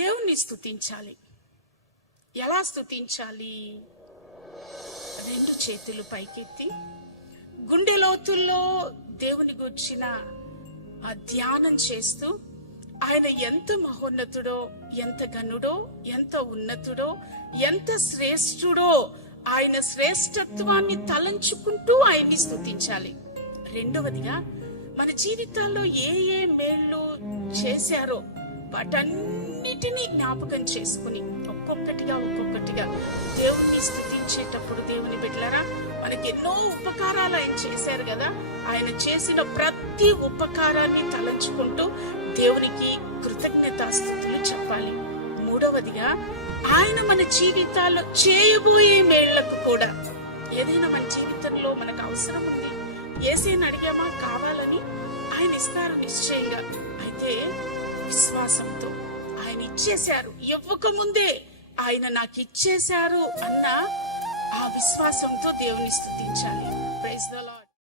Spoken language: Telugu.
దేవుణ్ణి స్తుతించాలి. ఎలా స్తుతించాలి? రెండు చేతులు పైకెత్తి గుండె లోతుల్లో దేవుని గురించిన ఆ ధ్యానం చేస్తూ ఆయన ఎంత మహోన్నతుడో, ఎంత ఘనుడో, ఎంత ఉన్నతుడో, ఎంత శ్రేష్ఠుడో, ఆయన శ్రేష్ఠత్వాన్ని తలంచుకుంటూ ఆయన్ని స్తుతించాలి. రెండవదిగా మన జీవితాల్లో ఏ ఏ మేళ్ళు చేశారో వాటన్నిటినీ జ్ఞాపకం చేసుకుని ఒక్కొక్కటిగా దేవుణ్ణి స్తుతించేటప్పుడు, దేవుని బిడ్డలారా, మనకి ఎన్నో ఉపకారాలు ఆయన చేశారు కదా, ఆయన చేసిన ప్రతి ఉపకారాన్ని తలంచుకుంటూ దేవునికి కృతజ్ఞతాస్తుతులు చెప్పాలి. మూడవదిగా ఆయన మన జీవితాల్లో చేయబోయే మేళ్లకు కూడా, ఏదైనా మన జీవితంలో మనకు అవసరం ఉంది, యేసేని అడిగామా కావాలని, ఆయన ఇస్తారు నిశ్చయంగా. అయితే విశ్వాసంతో ఆయన ఇచ్చేశారు, ఇవ్వక ముందే ఆయన నాకు ఇచ్చేశారు అన్న ఆ విశ్వాసంతో దేవుని స్తుతించాలి. Praise the lord.